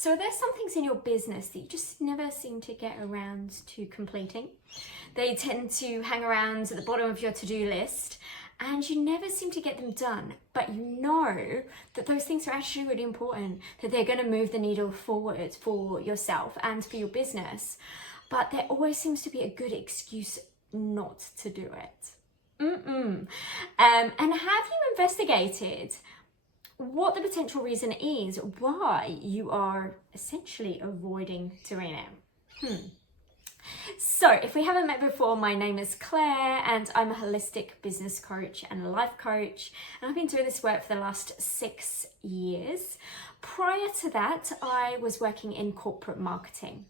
So there's some things in your business that you just never seem to get around to completing. They tend to hang around at the bottom of your to-do list and you never seem to get them done, but you know that those things are actually really important, that they're going to move the needle forward for yourself and for your business. But there always seems to be a good excuse not to do it. And have you investigated what the potential reason is why you are essentially avoiding doing it? So if we haven't met before, my name is Claire and I'm a holistic business coach and a life coach, and I've been doing this work for the last 6 years. Prior to that, I was working in corporate marketing,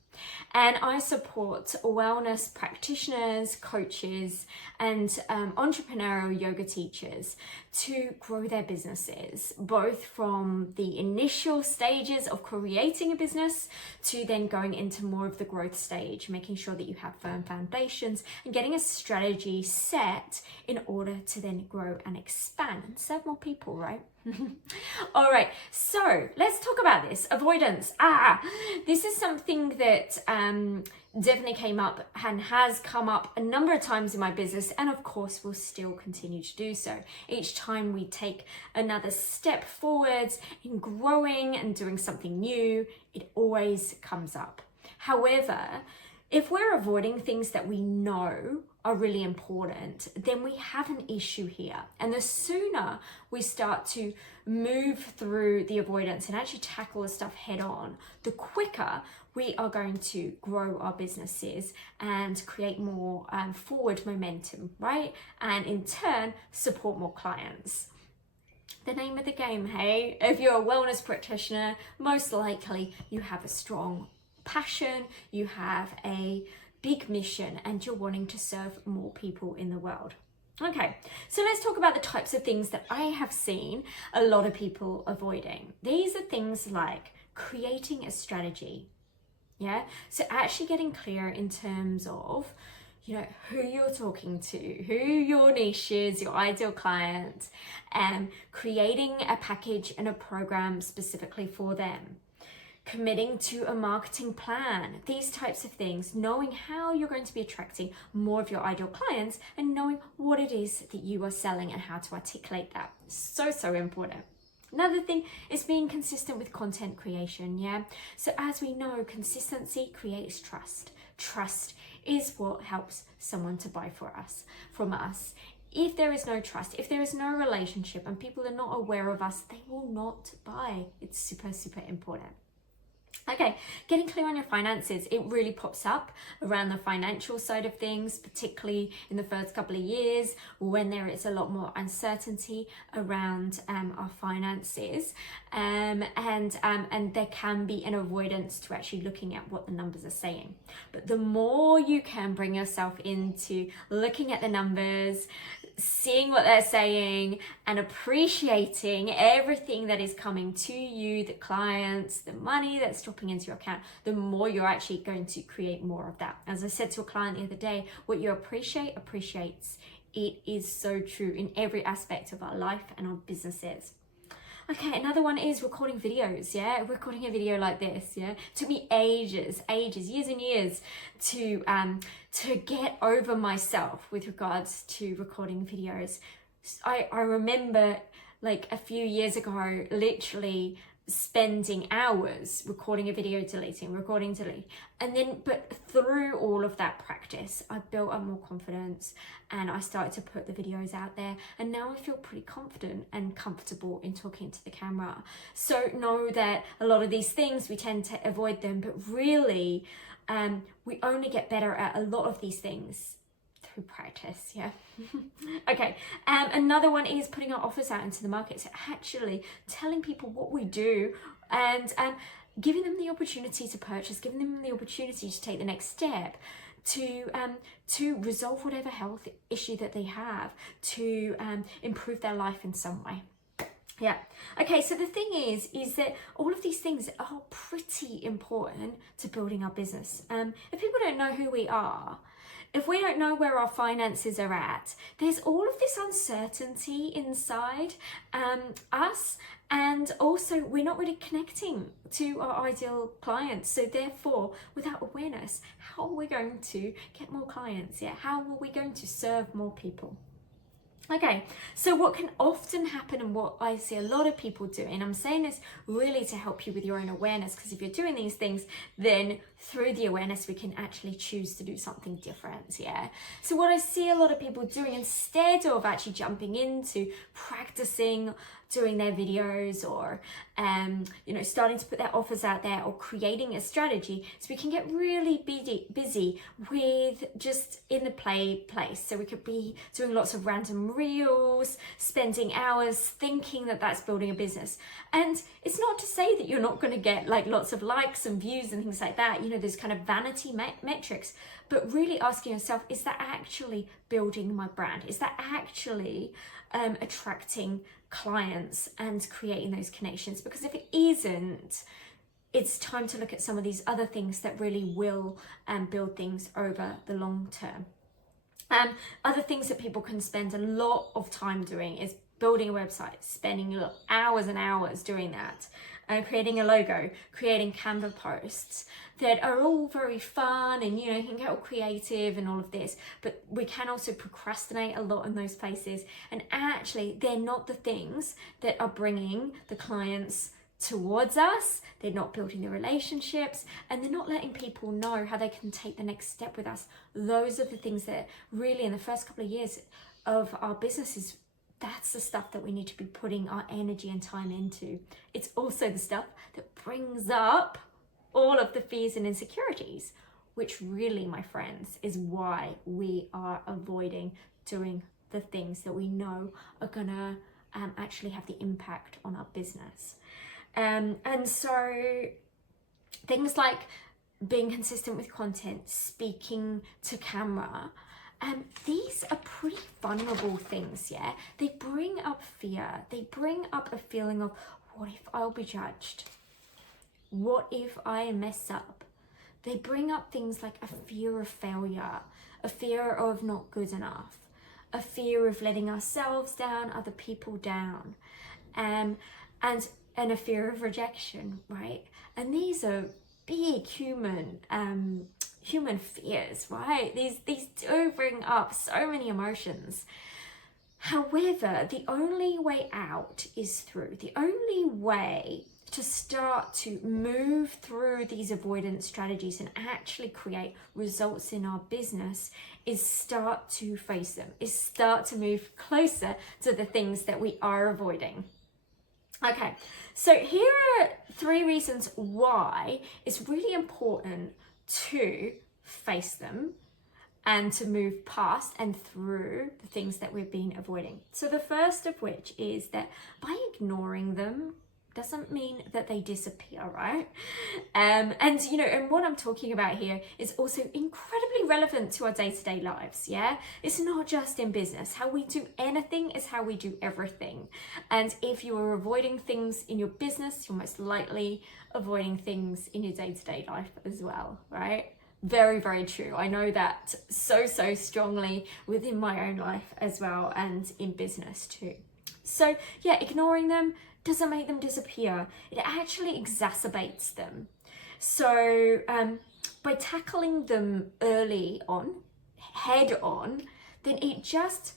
and I support wellness practitioners, coaches, and entrepreneurial yoga teachers to grow their businesses, both from the initial stages of creating a business to then going into more of the growth stage, making sure that you have firm foundations and getting a strategy set in order to then grow and expand and serve more people, right? All right, so let's talk about this avoidance. This is something that definitely came up and has come up a number of times in my business, and of course will still continue to do so. Each time we take another step forwards in growing and doing something new, it always comes up. However, if we're avoiding things that we know are really important, then we have an issue here. And the sooner we start to move through the avoidance and actually tackle the stuff head on, the quicker we are going to grow our businesses and create more forward momentum, right? And in turn, support more clients. The name of the game, hey? If you're a wellness practitioner, most likely you have a strong passion, you have a big mission, and you're wanting to serve more people in the world. Okay, so let's talk about the types of things that I have seen a lot of people avoiding. These are things like creating a strategy. Yeah, so actually getting clear in terms of, you know, who you're talking to, who your niche is, your ideal client, and creating a package and a program specifically for them. Committing to a marketing plan, these types of things, knowing how you're going to be attracting more of your ideal clients and knowing what it is that you are selling and how to articulate that. So important. Another thing is being consistent with content creation, yeah? So as we know, consistency creates trust. Trust is what helps someone to buy from us. If there is no trust, if there is no relationship and people are not aware of us, they will not buy. It's super important. Okay, getting clear on your finances. It really pops up around the financial side of things, particularly in the first couple of years when there is a lot more uncertainty around our finances, and there can be an avoidance to actually looking at what the numbers are saying. But the more you can bring yourself into looking at the numbers, seeing what they're saying and appreciating everything that is coming to you, the clients, the money that's dropping into your account, the more you're actually going to create more of that. As I said to a client the other day, what you appreciate appreciates. It is so true in every aspect of our life and our businesses. Okay, another one is recording videos, yeah? Recording a video like this, yeah? It took me ages, years and years to get over myself with regards to recording videos. I remember like a few years ago, literally spending hours recording a video, recording, delete. And then, but through all of that practice, I built up more confidence and I started to put the videos out there. And now I feel pretty confident and comfortable in talking to the camera. So know that a lot of these things, we tend to avoid them, but really, we only get better at a lot of these things through practice, yeah. Okay, another one is putting our offers out into the market. So actually telling people what we do and giving them the opportunity to purchase, giving them the opportunity to take the next step, to resolve whatever health issue that they have, to improve their life in some way. Yeah. Okay, so the thing is that all of these things are pretty important to building our business. If people don't know who we are, if we don't know where our finances are at, there's all of this uncertainty inside us, and also we're not really connecting to our ideal clients. So therefore, without awareness, how are we going to get more clients? Yeah, how are we going to serve more people? Okay, so what can often happen, and what I see a lot of people doing, I'm saying this really to help you with your own awareness, because if you're doing these things, then through the awareness we can actually choose to do something different. Yeah, so what I see a lot of people doing, instead of actually jumping into practicing doing their videos, or starting to put their offers out there, or creating a strategy, so we can get really busy with just in the place. So we could be doing lots of random reels, spending hours thinking that that's building a business. And it's not to say that you're not going to get like lots of likes and views and things like that, there's kind of vanity metrics, but really asking yourself, is that actually building my brand? Is that actually attracting clients and creating those connections? Because if it isn't, it's time to look at some of these other things that really will build things over the long term. Other things that people can spend a lot of time doing is building a website, spending hours and hours doing that, creating a logo, creating Canva posts that are all very fun, and you can get all creative and all of this, but we can also procrastinate a lot in those places, and actually they're not the things that are bringing the clients towards us. They're not building the relationships, and they're not letting people know how they can take the next step with us. Those are the things that really in the first couple of years of our businesses, that's the stuff that we need to be putting our energy and time into. It's also the stuff that brings up all of the fears and insecurities, which really, my friends, is why we are avoiding doing the things that we know are gonna actually have the impact on our business. And so things like being consistent with content, speaking to camera, these are pretty vulnerable things, yeah? They bring up fear. They bring up a feeling of, what if I'll be judged? What if I mess up? They bring up things like a fear of failure, a fear of not good enough, a fear of letting ourselves down, other people down, and a fear of rejection, right? And these are big human fears, right? These do bring up so many emotions. However, the only way out is through. The only way to start to move through these avoidance strategies and actually create results in our business is start to face them, is start to move closer to the things that we are avoiding. Okay, so here are 3 reasons why it's really important to face them and to move past and through the things that we've been avoiding. So the first of which is that by ignoring them doesn't mean that they disappear, right? And what I'm talking about here is also incredibly relevant to our day-to-day lives, yeah? It's not just in business. How we do anything is how we do everything. And if you are avoiding things in your business, you're most likely avoiding things in your day-to-day life as well, right? Very, very true. I know that so strongly within my own life as well, and in business too. So yeah, ignoring them doesn't make them disappear. It actually exacerbates them. So by tackling them early on, head on, then it just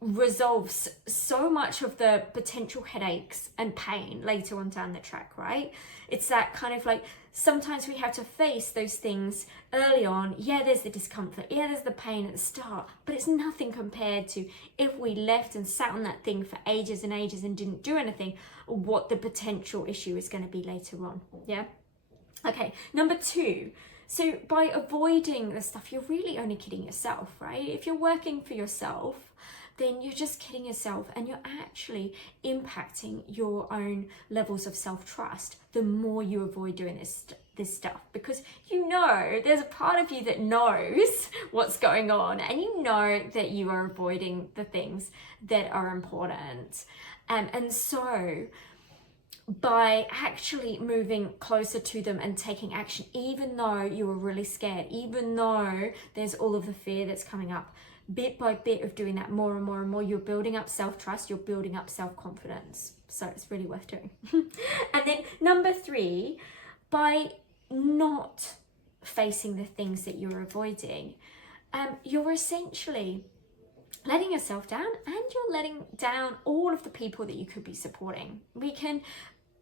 resolves so much of the potential headaches and pain later on down the track, right? It's that kind of like, sometimes we have to face those things early on. Yeah, there's the discomfort, yeah, there's the pain at the start, but it's nothing compared to if we left and sat on that thing for ages and ages and didn't do anything, what the potential issue is going to be later on. Yeah. Okay, number 2. So by avoiding the stuff, you're really only kidding yourself, right? If you're working for yourself, then you're just kidding yourself, and you're actually impacting your own levels of self-trust the more you avoid doing this stuff, because there's a part of you that knows what's going on, and you know that you are avoiding the things that are important. And so by actually moving closer to them and taking action, even though you were really scared, even though there's all of the fear that's coming up. Bit by bit of doing that more and more and more, you're building up self-trust, you're building up self-confidence. So it's really worth doing. And then number 3, by not facing the things that you're avoiding, you're essentially letting yourself down, and you're letting down all of the people that you could be supporting.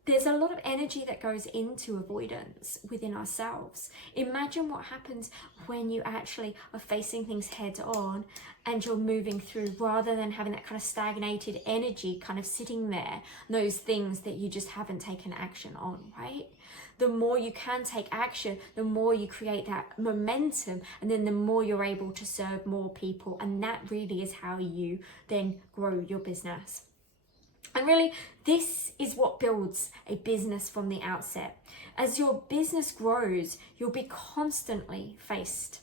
There's a lot of energy that goes into avoidance within ourselves. Imagine what happens when you actually are facing things head on and you're moving through, rather than having that kind of stagnated energy kind of sitting there, those things that you just haven't taken action on, right? The more you can take action, the more you create that momentum, and then the more you're able to serve more people. And that really is how you then grow your business. And really, this is what builds a business from the outset. As your business grows, you'll be constantly faced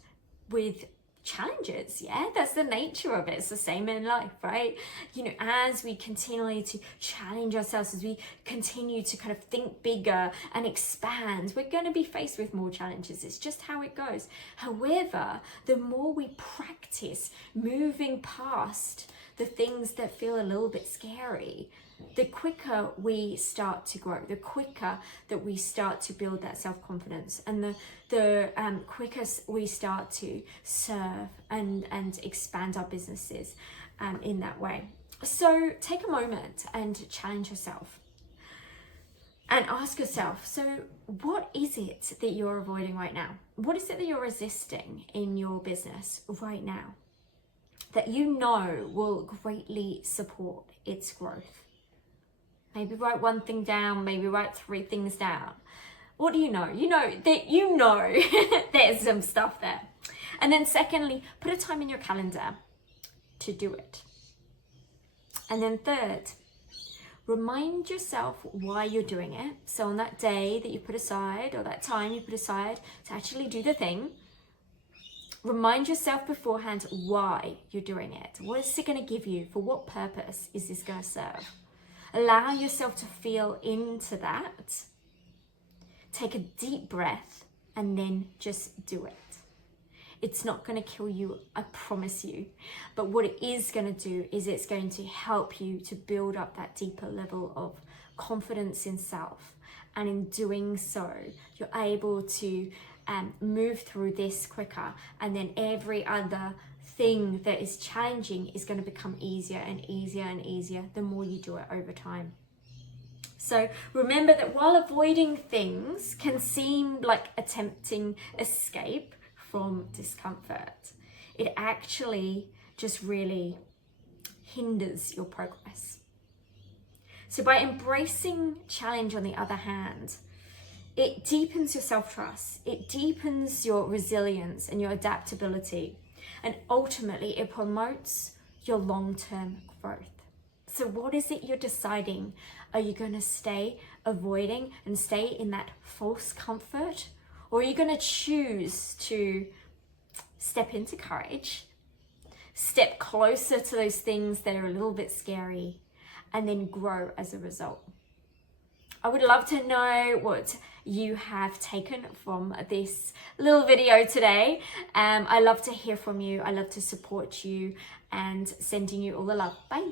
with challenges. Yeah, that's the nature of it. It's the same in life, right? You know, as we continually to challenge ourselves, as we continue to kind of think bigger and expand, we're going to be faced with more challenges. It's just how it goes. However, the more we practice moving past the things that feel a little bit scary, the quicker we start to grow, the quicker that we start to build that self-confidence, and the quicker we start to serve and expand our businesses in that way. So take a moment and challenge yourself and ask yourself, so what is it that you're avoiding right now? What is it that you're resisting in your business right now that you know will greatly support its growth? Maybe write one thing down, maybe write 3 things down. What do you know? You know that there's some stuff there. And then secondly, put a time in your calendar to do it. And then third, remind yourself why you're doing it. So on that day that you put aside, or that time you put aside to actually do the thing, remind yourself beforehand why you're doing it. What is it going to give you? For what purpose is this going to serve? Allow yourself to feel into that. Take a deep breath and then just do it. It's not going to kill you, I promise you. But what it is going to do is it's going to help you to build up that deeper level of confidence in self. And in doing so, you're able to move through this quicker, and then every other thing that is challenging is going to become easier and easier and easier the more you do it over time. So remember that while avoiding things can seem like a tempting escape from discomfort, it actually just really hinders your progress. So by embracing challenge, on the other hand, it deepens your self-trust, it deepens your resilience and your adaptability, and ultimately it promotes your long-term growth. So what is it you're deciding? Are you going to stay avoiding and stay in that false comfort? Or are you going to choose to step into courage, step closer to those things that are a little bit scary, and then grow as a result? I would love to know what you have taken from this little video today. I love to hear from you. I love to support you, and sending you all the love. Bye.